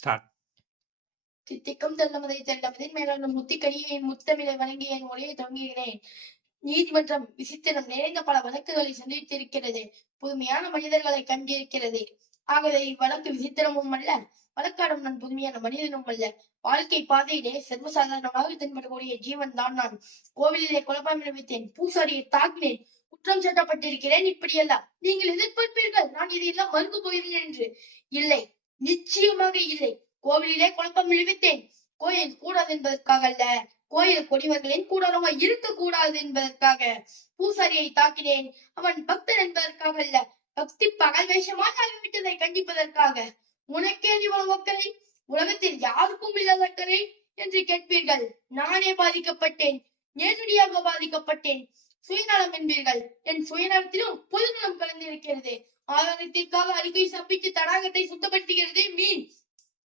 Start. தித்திக்கும் தெல்லமதை தெல்லமதின் மேலான முத்திக்கடியை முத்தமிழை வழங்கிய என் ஒளியை தொடங்குகிறேன். நீதிமன்றம் விசித்திரம் நிறைந்த பல வழக்குகளை சந்தித்திருக்கிறது. புதுமையான மனிதர்களை கண்டிருக்கிறது. ஆகவே இவ்வழக்கு விசித்திரமும் அல்ல, வழக்காடும் நான் புதுமையான மனிதனும் அல்ல. வாழ்க்கை பாதையிலே சர்வசாதாரணமாக தென்படக்கூடிய ஜீவன் தான் நான். கோவிலிலே குழப்பம் விளைவித்தேன், பூசாரியை தாக்கினேன், குற்றம் சாட்டப்பட்டிருக்கிறேன். இப்படியெல்லாம் நீங்கள் எதிர்பார்ப்பீர்கள் நான் இதையெல்லாம் மறுக்க போகிறேன் என்று. இல்லை, நிச்சயமாக இல்லை. கோவிலிலே குழப்பம் விளைவித்தேன், கோயில் கூடாது என்பதற்காக அல்ல, கோயில் கொடிவர்களின் கூடாரமா இருக்கக்கூடாது என்பதற்காக. பூசாரியை தாக்கினேன், அவன் பக்தர் என்பதற்காக அல்ல, பக்தி பகல் வேஷமாக ஆகிவிட்டதை கண்டிப்பதற்காக. உனக்கே இவ்வளவு அக்கறை, உலகத்தில் யாருக்கும் இல்லாத அக்கறை என்று கேட்பீர்கள். நானே பாதிக்கப்பட்டேன், நேரடியாக பாதிக்கப்பட்டேன். சுயநலம் என்பீர்கள், என் சுயநலத்திலும் பொதுநலம் கலந்திருக்கிறது. ஆதாரத்திற்காக அறிக்கை சப்பிட்டு தடாகத்தை சுத்தப்படுத்துகிறது மீன்.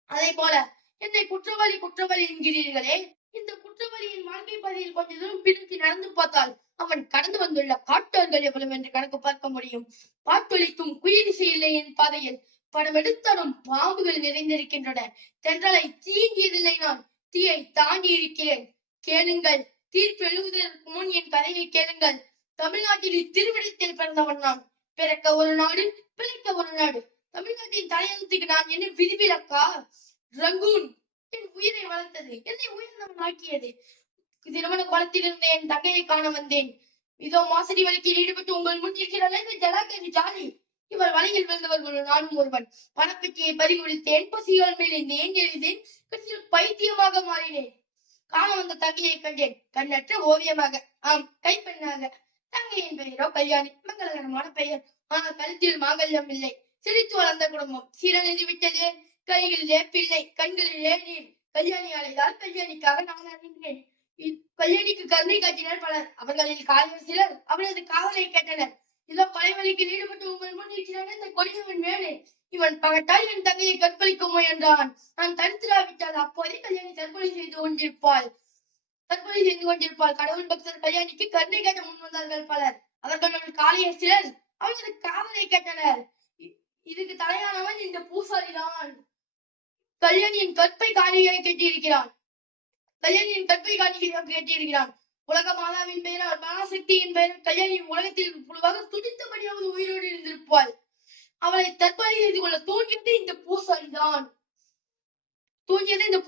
அதே போல என்னை குற்றவாளி குற்றவாளி என்கிறீர்களே, இந்த குற்றவாளியின் வாழ்க்கை பாதையில் கொஞ்ச தூரம் பிரித்து நடந்து பார்த்தால் அவன் கடந்து வந்துள்ள காட்டார்கள் எவ்வளவு என்று கணக்கு பார்க்க முடியும். பாட்டொலிக்கும் குயிலிசை இல்லை என் பாதையில். படம் எடுத்தாலும் பாம்புகள் நிறைந்திருக்கின்றன. தென்றலை தீங்கியதில்லை, நான் தீயை தாண்டி இருக்கிறேன். கேளுங்கள், தீர்ப்பு எழுதுவதற்கு முன் என் கதையை கேளுங்கள். தமிழ்நாட்டில் திருவிடத்தில் பிறந்தவன் நான். பிறக்க ஒரு நாடு, பிழைக்க ஒரு நாடு. தமிழ்நாட்டின் தலையெழுத்துக்கு நான் என்ன விதிவிலக்கா? ரங்கூன் என் உயிரை வளர்த்தது, என்னை உயிரினம் ஆக்கியது. திருமண குளத்திலிருந்து என் தங்கையை காண வந்தேன். இதோ மோசடி வழக்கில் ஈடுபட்டு உங்கள் முன் இருக்கிறாள் இந்த ஜலாக்கி ஜாலி. இவள் வலையில் விழுந்தவர்கள் நானும் ஒருவன். பணப்பெட்டியை பறிகொடுத்தேன், பசியால் மேலிருந்தேன், எழுந்தேன், கட்சியில் பைத்தியமாக மாறினேன். காண வந்த தங்கையை கண்டேன், கண்ணற்ற ஓவியமாக, ஆம் கைப்பெண்ணாக. தங்கையின் பெயரோ கல்யாணி, மங்களகரமான பெயர். ஆனால் கழுத்தில் மாங்கல்யம் இல்லை. சிரித்து வளர்ந்த குடும்பம் சீரழிந்து விட்டது. கைகளிலே பிள்ளை, கண்களிலே நீர். கல்யாணி அழைதால் கல்யாணிக்காக நான் அறிந்தேன். கல்யாணிக்கு கருணை காட்டினர் பலர். அவர்களில் காதல் சிலர் அவரது காவலை கேட்டனர். இதோ கொலை வழக்கில் ஈடுபட்டு உங்கள் முன் இருக்கிறான் இந்த கொடியவன் மேலே. இவன் பகட்டால் என் தங்கையை கற்பழிக்க முயன்றான். நான் தடுத்துராவிட்டால் அப்போதே கல்யாணி தற்கொலை செய்து கொண்டிருப்பாள். கடவுள் பக்தர் கல்யாணிக்கு கருணை கேட்ட முன் வந்தார்கள் பலர். அவர்களுடன் காலைய சிலர் அவரது காவலை கேட்டனர். இதுக்கு தலையானவன் இந்த பூசாரிதான். கல்யாணியின் கற்பை காணியை கேட்டிருக்கிறான். உலக மாதாவின் பெயரால், மகாசக்தியின் பெயரால் கல்யாணியின் உலகத்தில் புழுவாக துடித்தபடியாவது உயிரோடு இருந்திருப்பாள். அவளை தற்கொலை செய்து கொள்ள தூண்டியது இந்த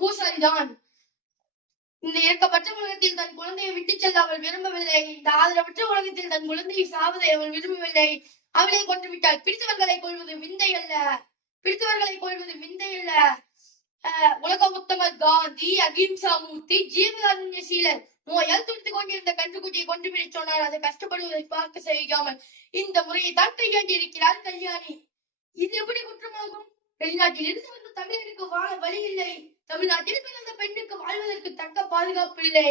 பூசாரிதான். இந்த இறக்கப்பட்ட உலகத்தில் தன் குழந்தையை விட்டு செல்ல அவள் விரும்பவில்லை. இந்த ஆதரவற்ற உலகத்தில் தன் குழந்தையை சாவதை அவள் விரும்பவில்லை. அவளை கொன்று விட்டாள். பிடித்தவர்களை கொள்வது விந்தை அல்ல. உலக உத்தமர் காந்தி, அகிம்சா மூர்த்தி, ஜீவகாருண்ய சீலர் நோயால் துடித்துக் கொண்டிருந்த கன்றுக்குட்டியை கொண்டு விட சொன்னார். அதை கஷ்டப்படுவதை பார்க்க செய்யாமல் இந்த முறையை தான் கையாண்டி இருக்கிறார் கல்யாணி. இது எப்படி குற்றமாகும்? வெளிநாட்டில் இருந்து வந்த தமிழருக்கு வாழ வழி இல்லை. தமிழ்நாட்டில் பிறந்த பெண்ணுக்கு வாழ்வதற்கு தக்க பாதுகாப்பு இல்லை.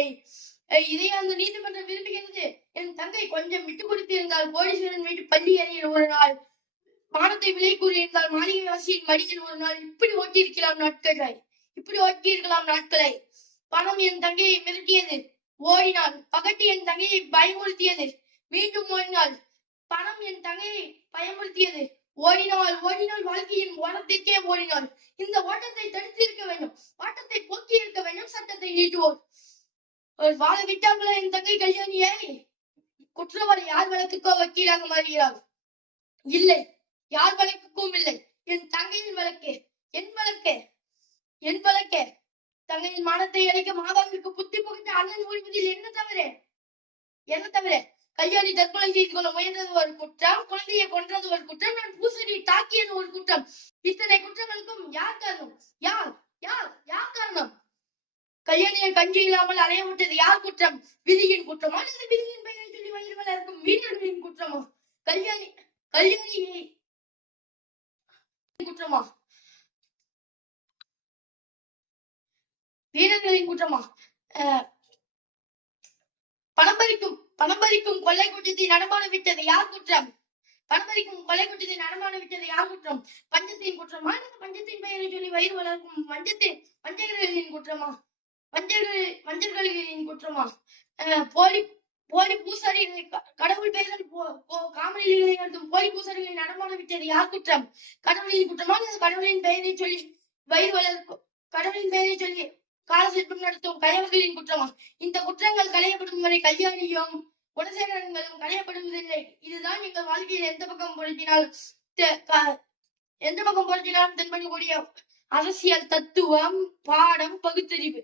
இதை அந்த நீதிமன்றம் விரும்புகிறது. என் தங்கை கொஞ்சம் விட்டு கொடுத்திருந்தால் கோடீஸ்வரன் வீட்டு பள்ளி அறையில் ஒரு நாள், மானத்தை விலை கூறியிருந்தால் மாளிகை வாசியின் மடியில் ஒரு நாள். இப்படி ஓட்டியிருக்கலாம் நாட்களை. பணம் என் தங்கையை மிரட்டியது, ஓடினாள். பகட்டி என் தங்கையை பயமுறுத்தியது, மீண்டும் ஓடினாள். பணம் என் தங்கையை பயமுறுத்தியது, ஓடினாள். வாழ்க்கையின் ஓட்டத்திற்கே ஓடினாள். இந்த ஓட்டத்தை தடுத்திருக்க வேண்டும், ஓட்டத்தை போக்கி இருக்க வேண்டும். சட்டத்தை நீட்டுவோர் வாழ விட்டார்களா என் தங்கை கல்யாணியை? குற்றவாளி யார் வழக்குக்கோ வக்கீலாக மாறுகிறார். இல்லை, யார் வழக்குக்கும் இல்லை. என் தங்கையின் வழக்கு, என் வழக்கு. தங்கையின் மானத்தை அழைக்க மாதாவிற்கு புத்தி புகுந்த அண்ணன் ஓடுவதில் என்ன தவிர கல்யாணி தற்கொலை செய்து கொள்ள முயன்றது ஒரு குற்றம், குழந்தையை கொன்றது ஒரு குற்றம், நான் பூசணியை தாக்கியது ஒரு குற்றம். இத்தனை குற்றங்களுக்கும் யார் காரணம்? யார் காரணம்? கல்யாணியை கஞ்சி இல்லாமல் அலைய விட்டது யார் குற்றம்? விதியின் குற்றமா அல்லது விதியின் பெயரை சொல்லி வயிறு வளர்க்கும் வீரர்களின் குற்றமா? கல்யாணி குற்றமா? வீரர்களின் குற்றமா? பணம் பறிக்கும் கொள்ளை குற்றத்தை நடமான விட்டது யார் குற்றம்? பஞ்சத்தின் குற்றமா அல்லது பஞ்சத்தின் பெயரை சொல்லி வயிறு வளர்க்கும் வஞ்சகர்களின் குற்றமா? வஞ்சகர்களின் குற்றமா? போலி பூசாரிகளை, கடவுள் பெயரில் காமலிகளை நடத்தும் போலி பூசாரிகளை நடமான விட்டது யார் குற்றம்? கடவுளின் குற்றமா அல்லது கடவுளின் பெயரை சொல்லி வயிறு வளர்க்கும் கடவுளின் பெயரை சொல்லி காலசிற்பம் நடத்தும் கயவர்களின் குற்றமா? இந்த குற்றங்கள் களையப்படும் வரை கல்யாணியும் குணசேகரங்களும் களையப்படுவதில்லை. இதுதான் எங்கள் வாழ்க்கையில் எந்த பக்கம் புரட்டினாலும் தென்படக்கூடிய அரசியல் தத்துவம், பாடம், பகுத்தறிவு.